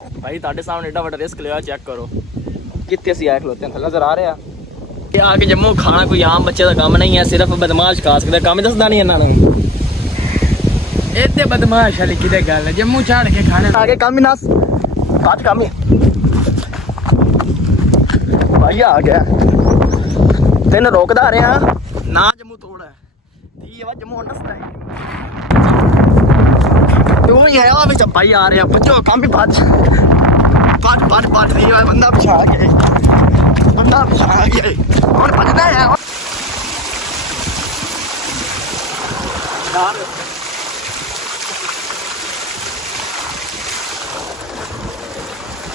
भाई ਤੁਹਾਡੇ ਸਾਹਮਣੇ ਏਡਾ ਵੱਡਾ ਰਿਸਕ ਲਿਆ, ਚੈੱਕ ਕਰੋ ਕਿੱਥੇ ਅਸੀਂ ਆਏ ਖਲੋਤੇ ਹਾਂ, ਨਜ਼ਰ ਆ ਰਿਹਾ ਕਿ ਆ ਕੇ ਜੰਮੂ ਖਾਣਾ ਕੋਈ ਆਮ ਬੱਚੇ ਦਾ ਕੰਮ ਨਹੀਂ ਹੈ, ਸਿਰਫ ਬਦਮਾਸ਼ ਖਾ ਸਕਦਾ, ਕੰਮ ਦੱਸਦਾ ਨਹੀਂ ਇਹਨਾਂ ਨੂੰ। ਇੱਥੇ ਬਦਮਾਸ਼ ਵਾਲੀ ਕਿਤੇ ਗੱਲ ਹੈ, ਜੰਮੂ ਛੱਡ ਕੇ ਖਾਣੇ ਆਗੇ ਕੰਮ ਹੀ ਨਾ ਬਾਤ ਕੰਮ ਹੀ ਭਾਈ ਆ ਗਿਆ ਤੈਨੂੰ ਰੋਕਦਾ ਰਿਹਾ ਨਾ, ਜੰਮੂ ਤੋੜ ਹੈ ਤੀ ਵਾ ਜੰਮੂ ਨਸਦਾ ਹੈ ਤੂੰ ਹੀ ਹੈ ਆ ਵਿੱਚ ਭਾਈ ਆ ਰਿਹਾ ਬੱਚੋ ਕੰਮ ਹੀ ਬਾਤ ਬਾਤ ਨਹੀਂ ਹੈ, ਬੰਦਾ ਪਿਛਾ ਗਿਆ, ਬੰਦਾ ਪਿਛਾ ਗਿਆ ਹੁਣ ਭੱਜਦਾ ਹੈ ਯਾਰ।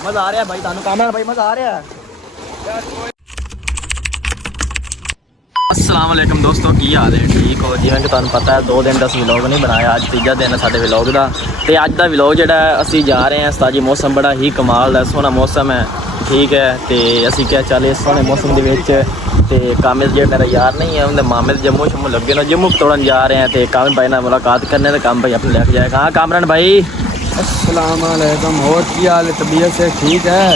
मजा आ रहा है भाई, तानू कामरान भाई मजा आ रहा है। अस्सलाम वालेकुम दोस्तों, की हाल है? ठीक हो? जिवें कि तुहानू पता है 2 दिन का व्लॉग नहीं बनाया, अज तीजा दिन है साडे व्लॉग का। तो अज का व्लॉग जिहड़ा असीं जा रहे हैं ताजी मौसम बड़ा ही कमाल है, सोहना मौसम है, ठीक है। तो असीं क्या चल इस सोहने मौसम दे विच ते कामिल जो मेरा यार नहीं है उनके मामे जम्मू शम्मू लगे ना, जम्मू तोड़न जा रहे हैं। तो कामिल भाई नाल मुलाकात करने, तो काम भाई अपने लैके जाएगा। हाँ कामरान भाई अस्सलाम वालेकुम, और की हाल है? तबीयत से ठीक है?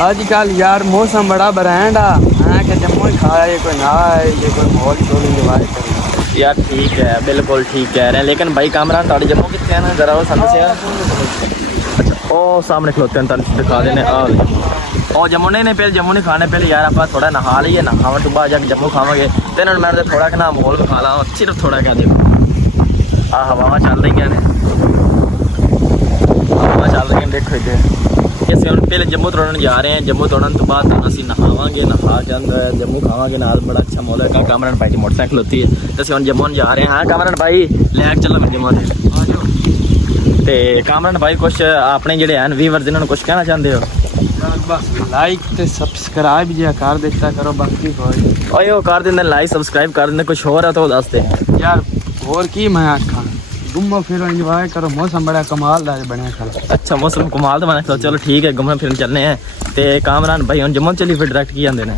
आजकल यार मौसम बड़ा ब्रांड है कि जम्मू ही खाया ये कोई ना है, ये कोई माहौल थोड़ी इंजॉय करे यार। ठीक है, बिल्कुल ठीक कह रहे हैं, लेकिन भाई कामरान ताड़ी जम्मू कितने हैं ना, जरा वो सामने से अच्छा ओ सामने खलोते हैं, तुम दिखा देने और जम्मू नहीं फिर जम्मू नहीं खाने, पहले यार आप थोड़ा नहा लीए, नहावन तो बाद जाके जम्मू खावे। तो मैं थोड़ा ना माहौल खा ला, सिर्फ थोड़ा क्या देखो आ हवावां चल रही ने, चल रही देखो इधर। ਅਸੀਂ ਹੁਣ ਪਹਿਲੇ ਜੰਮੂ ਤੋੜਨ ਜਾ ਰਹੇ ਹਾਂ, ਜੰਮੂ ਤੋੜਨ ਤੋਂ ਬਾਅਦ ਅਸੀਂ ਨਹਾਵਾਂਗੇ, ਨਹਾ ਕੇ ਅੰਦਰ ਜੰਮੂ ਖਾਵਾਂਗੇ, ਨਾਲ ਬੜਾ ਅੱਛਾ ਮੌਲ ਹੈ। ਕਾਮਰਾਨ ਭਾਈ ਦੀ ਮੋਟਰਸਾਈਕਲ ਹੁੰਦੀ ਹੈ ਤੇ ਅਸੀਂ ਹੁਣ ਜੰਮੂ ਨੂੰ ਜਾ ਰਹੇ ਹਾਂ। ਕਾਮਰਾਨ ਭਾਈ ਲੈ ਕੇ ਚੱਲੋ ਮੈਂ ਜੰਮੂ ਤੇ ਕਾਮਰਾਨ ਭਾਈ ਕੁਛ ਆਪਣੇ ਜਿਹੜੇ ਹਨ ਵੀਵਰ ਜਿਨ੍ਹਾਂ ਨੂੰ ਕੁਛ ਕਹਿਣਾ ਚਾਹੁੰਦੇ ਹੋ? बस लाइक ते सब्सक्राइब जिया कर देता करो, बाकी कोई ਓਏ ਉਹ ਕਰ ਦਿੰਦੇ ਲਾਈਕ ਸਬਸਕ੍ਰਾਈਬ ਕਰ ਦਿੰਦੇ, ਕੁਛ ਹੋਰ ਹੈ ਤਾਂ ਉਹ ਦੱਸਦੇ यार। और की मैं आखा घूमो फिरो इंजॉय करो, मौसम बड़ा कमाल दा बनया खड़ा। अच्छा मौसम कमाल तो बना, चलो ठीक है घूमने फिरने चलने हैं। ते कामरान भाई हम जम्मू चली फिर डायरेक्ट की आंदे ने?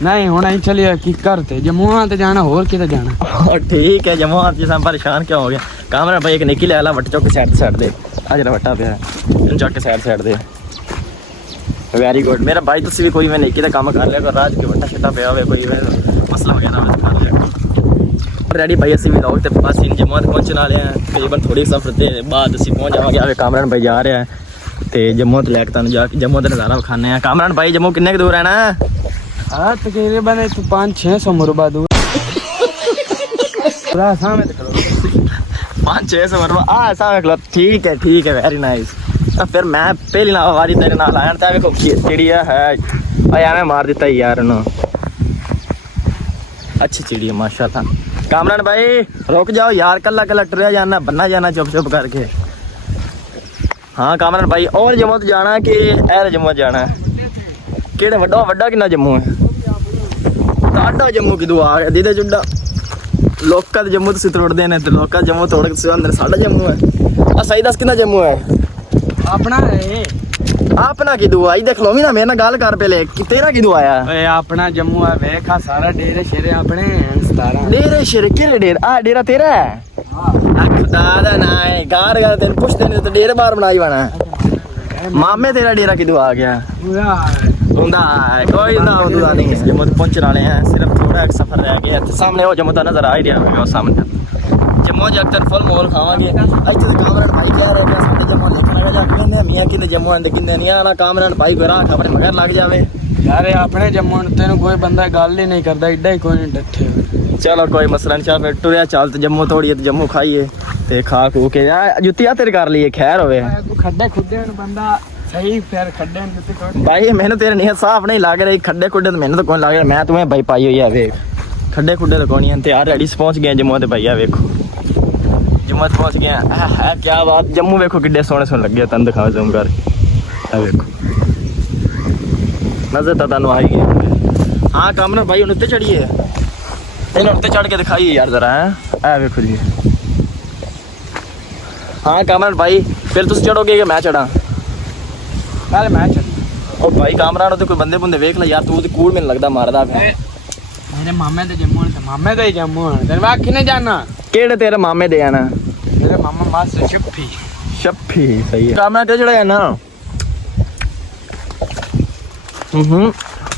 नहीं हुण ही चलिए की करते जम्मू ते जाना, होर किते जाना। और ठीक है जम्मू आज हम परेशान क्यों हो गया? कामरान भाई एक निकी ले आला वट चौक साइड दे आ जरा वट्टा पे इन चौक साइड दे। वेरी गुड मेरा भाई, तुसी भी कोई मैं निकी दा काम कर लिया करो, राज के वट्टा छट्टा पे होवे कोई मसला वगैरह में कर लिया रेडी भाई। ਅਸੀਂ ਵੀ ਲੋਕ ਤੇ ਬਸ ਇਨ ਜੰਮੂ ਪਹੁੰਚਣ ਵਾਲੇ ਆ, ਤਕਰੀਬਨ ਥੋੜੀ ਸਫ਼ਰ ਦੇ ਬਾਅਦ ਅਸੀਂ ਪਹੁੰਚ ਜਾਵਾਂਗੇ। ਆਵੇ ਕਾਮਰਾਨ ਭਾਈ ਜਾ ਰਿਹਾ ਤੇ ਜੰਮੂ ਤੋਂ ਲੈ ਕੇ ਤੁਹਾਨੂੰ ਜਾ ਕੇ ਜੰਮੂ ਦਾ ਨਜ਼ਾਰਾ ਵਿਖਾਣੇ ਆ। ਕਾਮਰਾਨ ਭਾਈ ਜੰਮੂ ਕਿੰਨੇ ਕੁ ਦੂਰ ਹੈ ਨਾ? तकरीबन 500-600 मुरबा दूर। पूरा सामने करो 500-600 मरबा आ सामने खलो, ठीक है वेरी नाइस। फिर मैं पहली ना वारी तेरे नाल आया तो देखो चिड़िया है एवं मार दिता यार ना, अच्छी चिड़िया माशाल्लाह। कामरान भाई रुक जाओ यार, कला कला टुरिया जाना, बनना जाना चुप चुप करके। हाँ कामरान भाई और जम्मू तो जाना कि ऐर जम्मू जाना है? केड़े वड्डा वड्डा किन्ना जम्मू है? साडा जम्मू किदू आ गया दीदे जुड्डा, लोका जम्मू तो तोड़ते हैं, तो लोका जम्मू तोड़ के अंदर साडा जम्मू है। आ सही दस किन्ना जम्मू है? अपना है अपना किदू आई देख लो भी ना, मेरे नाल गल कर पहले कि तेरा किदू आया? ओए अपना जम्मू है, वेखा सारा डेरे शेरे अपने हैं 17। डेरे शेरे केरे डेरा? आ डेरा तेरा है? हां खुदा दा ना है गार गार तेन पुछते नहीं तो डेरे बार बनाई बना। मामे तेरा डेरा किदू आ गया? उंदा कोई ना उंदा नहीं। जम्मू पहुंचने वाले हैं, सिर्फ थोड़ा एक सफर रह गया। सामने वो जम्मू दा नजर आ ही रहा है सामने। जम्मू जाकर फुल माहौल खावांगे। ਅੱਜ ਤੇ ਕਾਮਰਾਨ ਭਾਈ ਜਾ ਰਹੇ ਨੇ ਸਾਡੇ ਜੰਮੂ ਦੇਖਣਾ ਜਾ ਕੇ ਕਹਿੰਦੇ ਮੀਆਂ ਕਿੰਨੇ ਜੰਮੂ ਆਂਦੇ ਕਿੰਨੇ ਨਹੀਂ ਆਣਾ। ਕਾਮਰਾਨ ਭਾਈ ਕੋਈ ਰਾਹ ਖਬਰੇ ਮਗਰ ਲੱਗ ਜਾਵੇ यार। अपने जम्मू तेन कोई बंदा गल ही नहीं करता, इड्डा ही कोई नहीं डठे। चलो कोई मसला नहीं, चल फिर टुरिया चल तो जम्मू तोड़िए तो जम्मू खाइए ते खा खू के जुत्तियां तेरे कर लिए खैर होवे। खड्डे खुड्डे बंदा सही फिर खड्डे जुत्ती तोड़ भाई मैंने तेरे नहीं साफ नहीं लग रही, खड्डे खुड्डे तो मैंने तो कौन लग रहा, मैं तुम्हें भाई पाई हुई है वेख खड्डे खुड्डे तो कौन है। तैयार रेडी से पहुंच गए जम्मू ते भैया वेखो जम्मू पहुंच गए है। क्या बात, जम्मू वेखो किड्डे सोहने सोहने लगे, तन दिखा जूम कर वेखो नजर तो तुम आई गई। हाँ कामरान भाई उत्ते चढ़िए, इन उत्ते चढ़ के दिखाइए यार जरा है वेखो जी। हाँ कामरान भाई फिर तुम चढ़ोगे कि मैं चढ़ा? पहले मैं चल ओ भाई कामरान कोई बंदे बुंदे वेख ले यार, तू तो कूड़ मैंने लगता मारदा है। मेरे मामे दे जम्मू ने, मामे दे जम्मू ने तेरे बाकी नहीं जाना। केड़े तेरे मामे दे आना? मेरे मामा मास्टर शप्पी सही है। कामरान ते चढ़ाया ना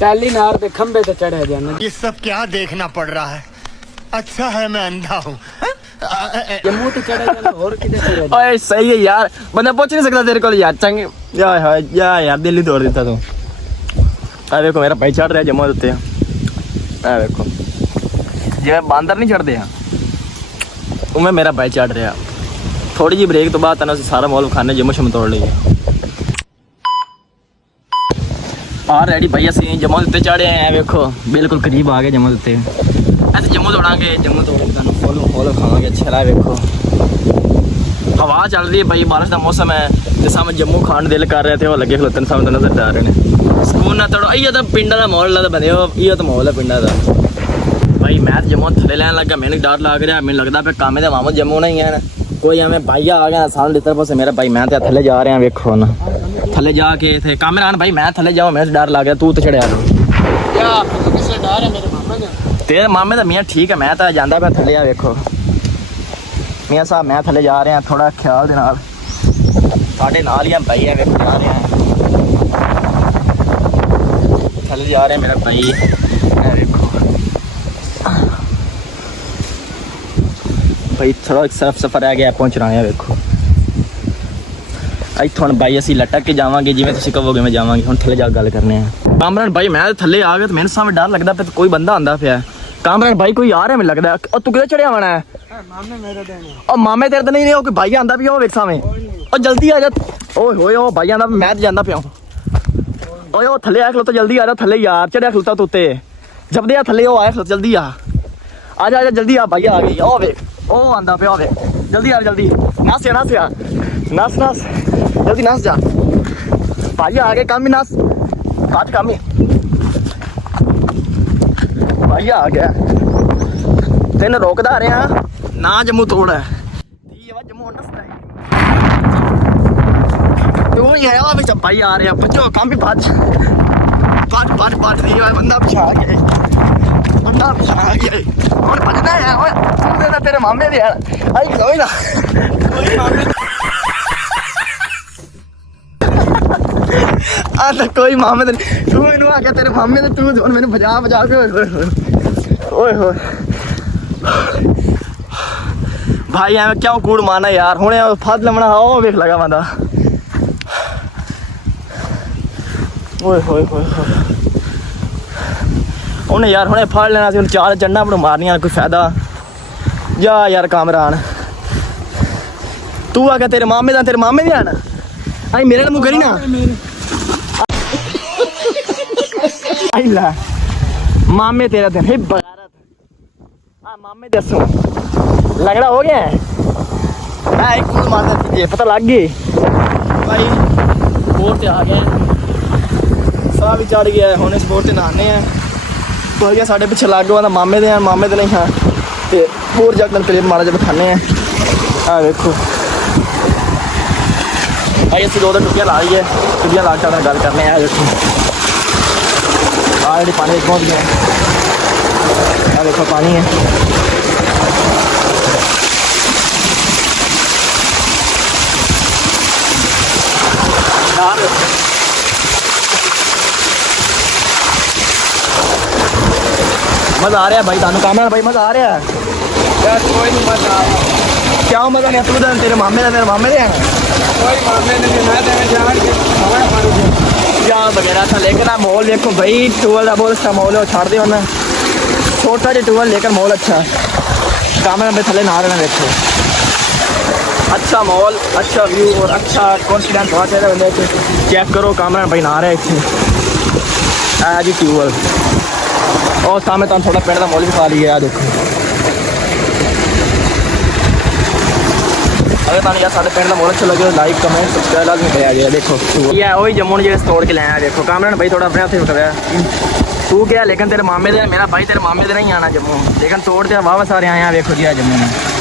ਟੈਲੀ ਨਾਰ ਦੇ ਖੰਭੇ ਤੇ ਚੜਿਆ ਜਾਣਾ ये सब क्या देखना पड़ रहा है अच्छा है मैं अंधा हूँ ਜੰਮੂ ਤੇ ਚੜਿਆ ਜਾਣਾ ਹੋਰ ਕਿਤੇ ਚੜਿਆ ਜਾਣਾ ਓਏ ਸਹੀ ਹੈ ਯਾਰ ਬੰਦਾ ਪੁੱਛ ਨਹੀਂ ਸਕਦਾ ਤੇਰੇ ਕੋਲ ਯਾਰ ਚੰਗੇ ਯਾਰ ਦਿੱਲੀ ਤੋੜ ਦਿੱਤਾ ਤੂੰ ਆ ਵੇਖੋ ਮੇਰਾ ਭਾਈ ਚੜ ਰਿਹਾ ਜੰਮੂ ਦੇ ਉੱਤੇ ਆ ਵੇਖੋ ਜਿਵੇਂ ਬਾਂਦਰ ਨਹੀਂ ਚੜਦੇ ਆ ਉਵੇਂ ਮੇਰਾ ਭਾਈ ਚੜ ਰਿਹਾ ਥੋੜੀ ਜਿਹੀ ਬ੍ਰੇਕ ਤੋਂ ਬਾਅਦ ਤੈਨੂੰ ਅਸੀਂ ਸਾਰਾ ਮਾਲ ਖਾਣੇ ਜੰਮੂ ਸ਼ਮ ਤੋੜ ਲਈਏ ਆ ਰੈਡੀ ਭਾਈ ਅਸੀਂ ਜੰਮੂ ਦੇ ਉੱਤੇ ਚੜੇ ਆ ਵੇਖੋ ਬਿਲਕੁਲ ਕਰੀਬ ਆ ਗਏ ਜੰਮੂ ਦੇ ਉੱਤੇ ਅਸੀਂ ਜੰਮੂ ਤੋੜਾਂਗੇ ਜੰਮੂ ਤੋੜ ਕੇ ਤੁਹਾਨੂੰ ਫੋਲੋ ਖਾਵਾਂਗੇ ਅੱਛਾ ਲਾ ਵੇਖੋ ਹਵਾ ਚੱਲ ਰਹੀ ਹੈ ਭਾਈ ਬਾਰਿਸ਼ ਦਾ ਮੌਸਮ ਹੈ ਤੇ ਸਾਹਮਣੇ ਜੰਮੂ ਖਾਣ ਨੂੰ ਦਿਲ ਕਰ ਰਿਹਾ ਤੇ ਉਹ ਲੱਗੇ ਖਲੋਤਨ ਸਾਹਮਣੇ ਨਜ਼ਰ ਆ ਰਹੇ ਨੇ ਸਕੂਨ ਨਾਲ ਤੋੜੋ ਇਹ ਤਾਂ ਪਿੰਡਾਂ ਦਾ ਮਾਹੌਲ ਲੱਗਦਾ ਬੰਦੇ ਇਹ ਤਾਂ ਮਾਹੌਲ ਹੈ ਪਿੰਡਾਂ ਦਾ ਭਾਈ ਮੈਂ ਤਾਂ ਜੰਮੂ ਥੱਲੇ ਲੈਣ ਲੱਗਾ ਮੈਨੂੰ ਡਰ ਲੱਗ ਰਿਹਾ ਮੈਨੂੰ ਲੱਗਦਾ ਪਿਆ ਕਾਮੇ ਦਾ ਮਾਮੂ ਜੰਮੂ ਨਹੀਂ ਹੈ ਕੋਈ ਐਵੇਂ ਭਾਈਆ ਆ ਗਿਆ ਸਾਲ ਲਿੱਤਰ ਪਾਸੇ ਮੇਰਾ ਭਾਈ ਮੈਂ ਤੇ ਥੱਲੇ ਜਾ ਰਿਹਾ ਵੇਖੋ ਨਾ ਥੱਲੇ ਜਾ ਕੇ ਇਥੇ ਕਾਮਰਾਨ ਭਾਈ ਮੈਂ ਥੱਲੇ ਜਾਵਾਂ ਮੈਨੂੰ ਡਰ ਲੱਗ ਰਿਹਾ ਤੂੰ ਤੇ ਚੜਿਆ ਯਾ ਕਿਸੇ ਡਰ ਹੈ ਮੇਰੇ ਮਾਮੇ ਦਾ ਤੇਰੇ ਮਾਮੇ ਦਾ ਮੀਆਂ ਠੀਕ ਹੈ ਮੈਂ ਤਾਂ ਜਾਂਦਾ ਪਿਆ ਥੱਲੇ ਆ ਵੇਖੋ ਮੀਆਂ ਸਾਹਿਬ ਮੈਂ ਥੱਲੇ ਜਾ ਰਿਹਾ ਥੋੜਾ ਖਿਆਲ ਦੇ ਨਾਲ ਸਾਡੇ ਨਾਲ ਹੀ ਆ ਭਾਈ ਆ ਵੇਖੋ ਜਾ ਰਿਹਾ ਥੱਲੇ ਜਾ ਰਿਹਾ ਮੇਰਾ ਭਾਈ ਇਹ ਵੇਖੋ ਭਾਈ ਥੋੜਾ ਸਫਰ ਆ ਗਿਆ ਪਹੁੰਚਣਾ ਆ ਵੇਖੋ ਇੱਥੋਂ ਹੁਣ ਭਾਈ ਅਸੀਂ ਲਟਕ ਕੇ ਜਾਵਾਂਗੇ ਜਿਵੇਂ ਤੁਸੀਂ ਕਹੋਗੇ ਮੈਂ ਜਾਵਾਂਗੇ ਹੁਣ ਥੱਲੇ ਜਾ ਗੱਲ ਕਰਨੇ ਆ ਕਾਮਰਾਨ ਭਾਈ ਮੈਂ ਥੱਲੇ ਆ ਗਿਆ ਤੇ ਮੈਨੂੰ ਸਾਹਮਣੇ ਡਰ ਲੱਗਦਾ ਪਿਆ ਕੋਈ ਬੰਦਾ ਆਂਦਾ ਪਿਆ ਕਾਮਰਾਨ ਭਾਈ ਕੋਈ ਆ ਰਿਹਾ ਮੈਨੂੰ ਲੱਗਦਾ ਉਹ ਤੂੰ ਕਿੱਥੇ ਚੜਿਆ ਹੋਣਾ ਹੈ ਮਾਮੇ ਮੇਰੇ ਦੇ ਨੇ ਉਹ ਮਾਮੇ ਤੇਰੇ ਤੇ ਨਹੀਂ ਉਹ ਕੋਈ ਭਾਈ ਆਂਦਾ ਵੀ ਉਹ ਵੇਖ ਸਾਵੇਂ ਉਹ ਜਲਦੀ ਆ ਜਾ ਓਏ ਹੋਏ ਉਹ ਭਾਈ ਆਂਦਾ ਮੈਂ ਤੇ ਜਾਂਦਾ ਪਿਆ ਓਏ ਉਹ ਥੱਲੇ ਆ ਖਲੋਤਾ ਜਲਦੀ ਆ ਜਾ ਥੱਲੇ ਯਾਰ ਚੜਿਆ ਖਲੋਤਾ ਤੂੰ ਉੱਤੇ ਜਬਦੇ ਆ ਥੱਲੇ ਉਹ ਆਇਆ ਖਲੋਤਾ ਜਲਦੀ ਆ ਜਾ ਜਲਦੀ ਆ ਭਾਈ ਆ ਗਈ ਉਹ ਵੇਖ ਉਹ ਆਂਦਾ ਪਿਆ ਵੇਖ ਜਲਦੀ ਆ ਜਲਦੀ ਨਸ ਜਲਦੀ ਨਸ ਜਾ ਭਾਈ ਆ ਗਏ ਕੰਮ ਹੀ ਨਸ ਕਾਟ ਕੰਮ ਹੀ ਭਾਈ ਆ ਗਿਆ ਤੈਨੂੰ ਰੋਕਦਾ ਰਿਹਾ ਨਾ ਜੰਮੂ ਤੋੜ ਹੈ ਜੰਮੂ ਨਸਦਾ ਤੂੰ ਹੀ ਹੈ ਉਹ ਵਿੱਚ ਭਾਈ ਆ ਰਿਹਾ ਬੱਚੋ ਕੰਮ ਵੀ ਬਾਤ ਨਹੀਂ ਹੋਇਆ ਬੰਦਾ ਪਿਛਾ ਆ ਗਿਆ ਹੁਣ ਭੱਜਦਾ ਹੈ ਓਏ ਤੂੰ ਦੇ ਤੇਰੇ ਮਾਮੇ ਦੇ ਆਈ ਕੋਈ ਨਾ ਕੋਈ ਮਾਮੇ ਆ ਤਾਂ ਕੋਈ ਮਾਮੇ ਦੇ ਤੂੰ ਮੈਨੂੰ ਆ ਕੇ ਤੇਰੇ ਮਾਮੇ ਦੇ ਤੂੰ ਹੁਣ ਮੈਨੂੰ ਭਜਾ ਕੇ ਓਏ ਹੋਏ ਭਾਈ ਐਵੇਂ ਕਿਉਂ ਕੂੜ ਮਾਰਨਾ ਯਾਰ ਹੁਣੇ ਫੱਦ ਲਵਣਾ ਉਹ ਵੇਖ ਲਗਾ ਬੰਦਾ ਓਏ ਹੋਏ ਉਹਨੇ ਯਾਰ ਹੁਣੇ ਫੜ ਲੈਣਾ ਸੀ ਉਹਨੂੰ ਚਾਰ ਚੰਡਾ ਪਰ ਮਾਰਨੀਆਂ ਕੋਈ ਫਾਇਦਾ ਜਾ ਯਾਰ ਕਾਮਰਾਨ ਤੂੰ ਆ ਕੇ ਤੇਰੇ ਮਾਮੇ ਦੇ ਆਣਾ ਆਈ ਮੇਰੇ ਨਾਲ ਮੂੰਹ ਕਰੀ ਨਾ ਆਈ ਲੈ ਮਾਮੇ ਤੇਰਾ ਤੇ ਬਗਾਰਤ ਆ ਮਾਮੇ ਦੱਸੋ ਲੰਗੜਾ ਹੋ ਗਿਆ ਮੈਂ ਇੱਕ ਨੂੰ ਮਾਰਦਾ ਤੁਝੇ ਪਤਾ ਲੱਗ ਗਈ ਭਾਈ ਬੋਟ ਤੇ ਆ ਗਏ ਸਾਹ ਵੀ ਚੜ ਗਿਆ ਹੁਣ ਇਸ ਬੋਟ ਤੇ ਨਹਾਣੇ ਆ ਭਾਈ ਸਾਡੇ ਪਿੱਛੇ ਲੱਗ ਗਿਆ ਮਾਮੇ ਦੇ ਨਹੀਂ ਹਾਂ ਤੇ ਹੋਰ ਜਾ ਕੇ ਕਲੀਪ ਮਾਰਾ ਜਿਹਾ ਖਾਣੇ ਆ ਵੇਖੋ ਭਾਈ ਅਸੀਂ ਦੋ ਟੁੱਟੀਆਂ ਲਾ ਲਈਏ ਟੁੱਟੀਆਂ ਲਾ ਕੇ ਗੱਲ ਕਰਨੇ ਆ ਵੇਖੋ ਆ ਜਿਹੜੀ ਪਾਣੀ ਪਹੁੰਚ ਗਿਆ ਆ ਵੇਖੋ ਪਾਣੀ ਹੈ मजा आ रहा है भाई तानू कामरान भाई मजा आ रहा है ਯਾਰ ਕੋਈ ਨਹੀਂ ਮਜ਼ਾ ਆਇਆ क्या मजा नहीं तू तेरे मामे दे हैं ਕੋਈ ਮਾਮੇ ਨੇ ਮੈਂ ਤੇ ਜਾਣ ਕੇ ਹਵਾ ਮਾਰੂ क्या वगैरह था लेकिन आप माहौल देखो भाई टूवल का बहुत अच्छा माहौल है वो छाड़ दे ना छोटा जो टूवल लेकर माहौल अच्छा कामरान भाई थले नहा रहे देखो अच्छा माहौल अच्छा व्यू और अच्छा कॉन्फिडेंस बहुत चाहिए बंदे चेक करो कामरान भाई नहा रहे इतने जी ट्यूबवेल और सामने तुम थोड़ा पिंड का माहौल भी खा लिया देखो अगर तुम यार साढ़े पिंड का माहौल अच्छा लगे लाइक कमेंट सब्सक्राइब लाजमी करा गया देखो ये वही जम्मू जो तोड़ के लाया देखो कामरान भाई थोड़ा अपने हाथ उठ रहा तू क्या लेकिन तेरे मामे दे मेरा भाई तेरे मामे दे नहीं आना जम्मू लेकिन तोड़ के वाह सारे आए हैं देखो जी जम्मू में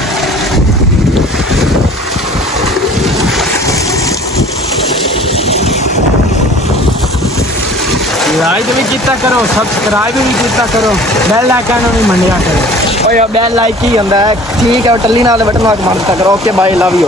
ਲਾਈਕ ਵੀ ਕੀਤਾ ਕਰੋ ਸਬਸਕ੍ਰਾਈਬ ਵੀ ਕੀਤਾ ਕਰੋ ਬੈਲ ਆਈਕਨ ਨੂੰ ਵੀ ਮੰਨਿਆ ਕਰੋ ਓਏ ਬੈਲ ਲਾਈਕ ਹੀ ਹੁੰਦਾ ਹੈ ਠੀਕ ਹੈ ਟੱਲੀ ਨਾਲ ਬਟਨ ਮਾਰ ਦਿੱਤਾ ਕਰੋ ਓਕੇ ਬਾਈ ਲਵ ਯੂ